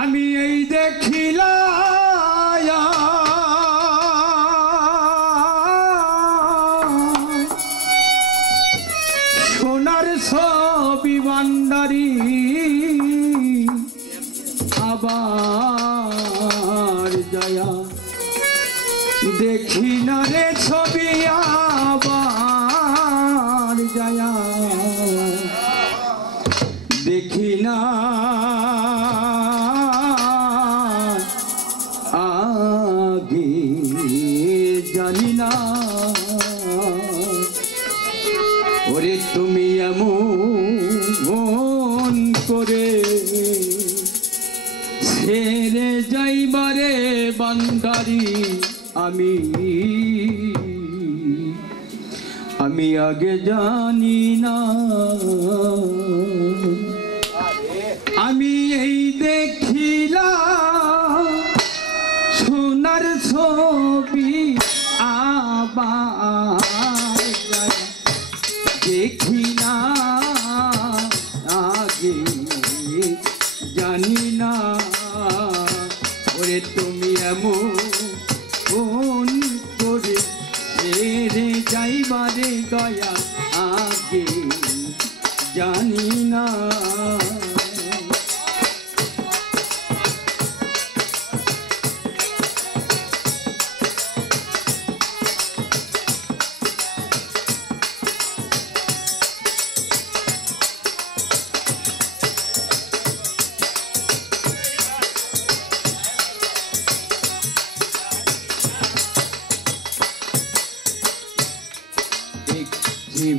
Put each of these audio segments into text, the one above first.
আমি এই দেখিলাম সোনার ছবি ভান্ডারি আবার জয়া দেখি না রে ছবি আবার জয়া দেখি না আগে জানি না ওরে তুমি এমন করে ছেড়ে যাইবারে বান্দারি আমি আগে জানি না আমি এই দেখিলাম সোনার ছবি আবার দেখি না আগে জানি না ওরে তুমি এমন করে ছেড়ে যাইবারে দয়া আগে জানি না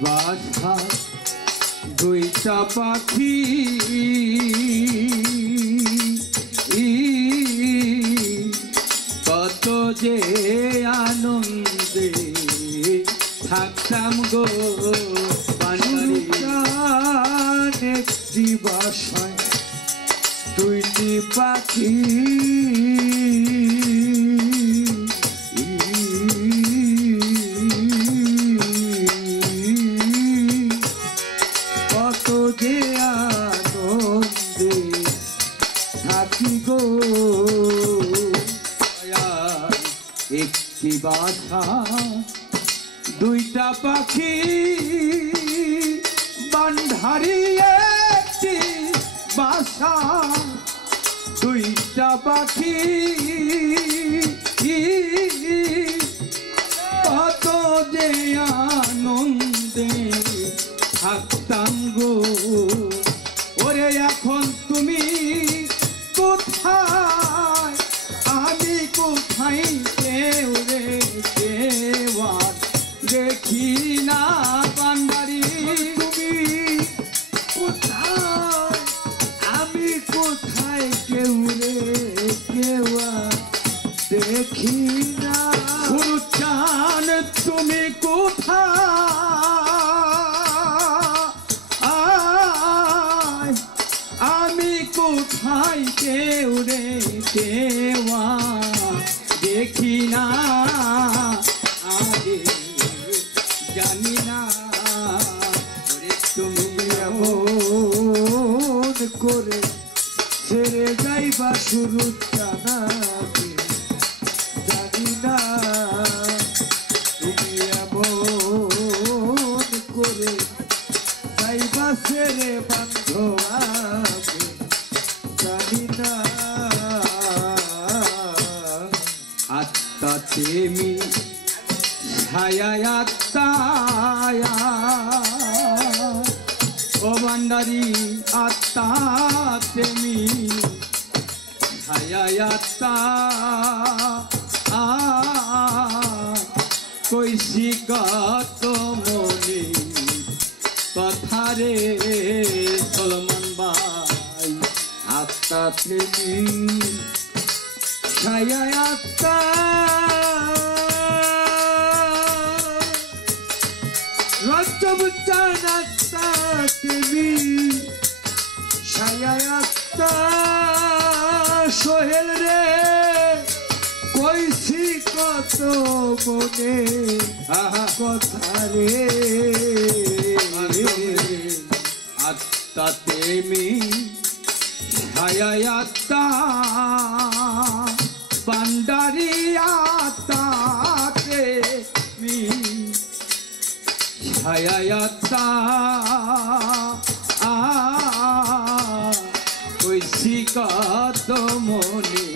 বাসা দুইটা পাখি কত যে আনন্দে থাকতাম গো বানারি একটি বাসায় দুইটি পাখি একটি বাসা দুইটা পাখি বান্ধারি একটি বাসা দুইটা পাখি কত যে আনন্দে থাকতাম গো ওরে এখন তুমি কোথায় আমি কোথায় কেউ রে কেউ আর দেখি না বান্দারি তুমি কোথায় আমি কোথায় কেউ রে কেউ আর দেখি না সুরচান তুমি কোথায় আমি কোথায় কেউ রে কেউ দেখি না আগে জানি না ওরে তুমি এমন করে ছেড়ে যাইবা শুরু জানাবে জানি না তুমি এমন করে যাইবা ছেড়ে বান্ধব জানি না আত্মা তেমি ছায়া আত্মায়া ও ভান্ডারি আত্মা তেমি ছায়া আত্মা কইসি কত মনে কথা রে সলমান ভাই আত্মা তেমি ছায়া আত্মা রজবচান আত্মা তেমি ছায়া আত্মা সোহেল রে কইছি কত মনে কথা রে আত্মা তেমি ছায়ায়াত্তা বান্দারিয়াত্তাতে মি ছায়ায়াত্তা কইছি কত মনে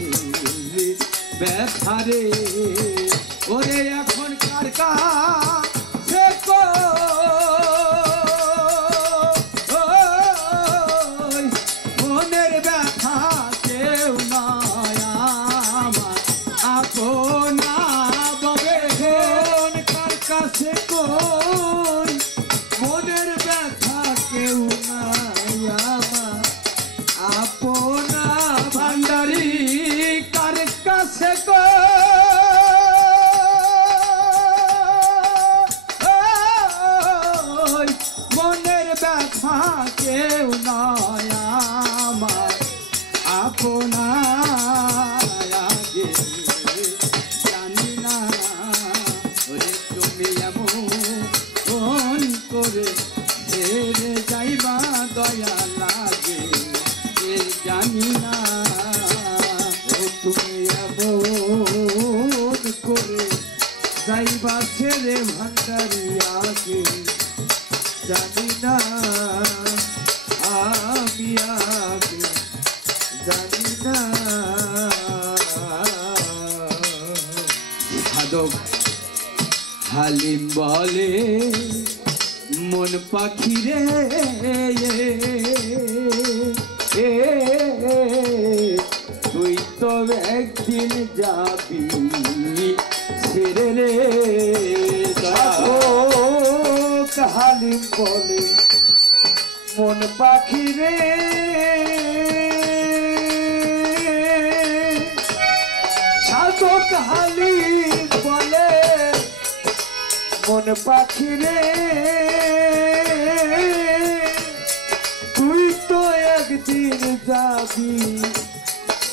ব্যথারে ওরে এখন কার কাছে মনের ব্যথা কেউ নয় আমার আপনা ববে কার কাছে কই মনের ব্যথা কেউ নাই আমার আপনা ভান্ডারি কার কাছে কই মনের ব্যথা কেউ নয় আমার আপনা আগে জানি না ওরে তুমি এমন করে ছেড়ে যাইবা দয়া লাগে জানি না ও তুমি এমন করে যাইবা ছেড়ে ভান্ডারিয়াকে জানি না আমি আগে জানি না সাধক হালিম বলে মন পাখি রে তুই তো একদিন যাবি ছেড়ে রে সাধক হালিম বলে মন পাখি রে সাধক হালিম বলে মন পাখি রে তুই তো একদিন যাবি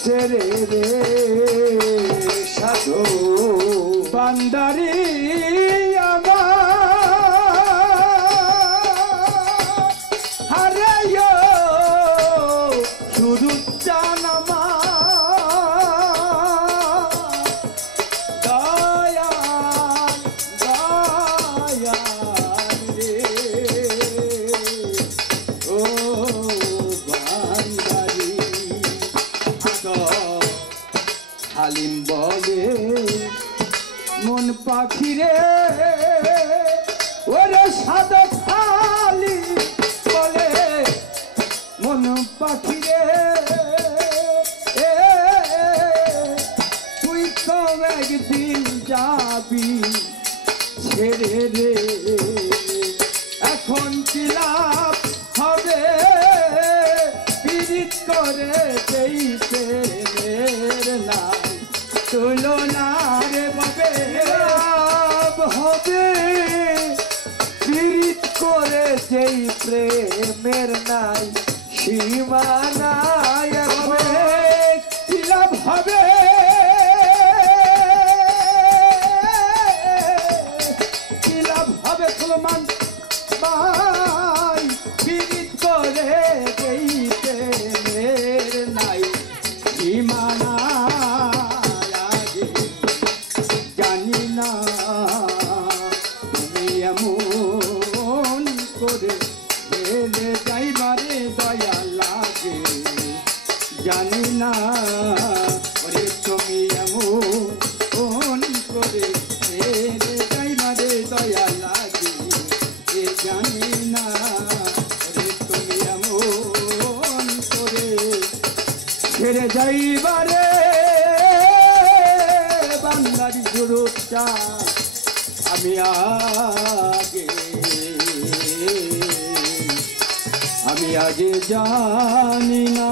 ছেড়ে রে সাধু বান্দারি আমার হারে শুধু জানামা হালিম বলে মন পাখি রে ওরে সাধক হালিম বলে মন পাখি রে তুই তো একদিন যাবি ছেড়ে রে এখন কি লাভ হবে পীড়িত করে যেই প্রেমের নাই তুলনা রে বাবে লাভ হবে পীড়িত করে যেই প্রেমের নাই সীমানায় হবে কি লাভ হবে কি লাভ হবে ফুলমান ভাই পীড়িত করে যেই প্রেমের নাই সীমানা জানি না তুমি এমন করে ছেড়ে যাইবারে দয়া লাগে জানি না ওরে তুমি এমন করে ছেড়ে যাইবারে দয়া লাগে জানি না ওরে তুমি এমন করে ছেড়ে যাইবারে বান্দারি গুরুটা আমি আগে জানি না।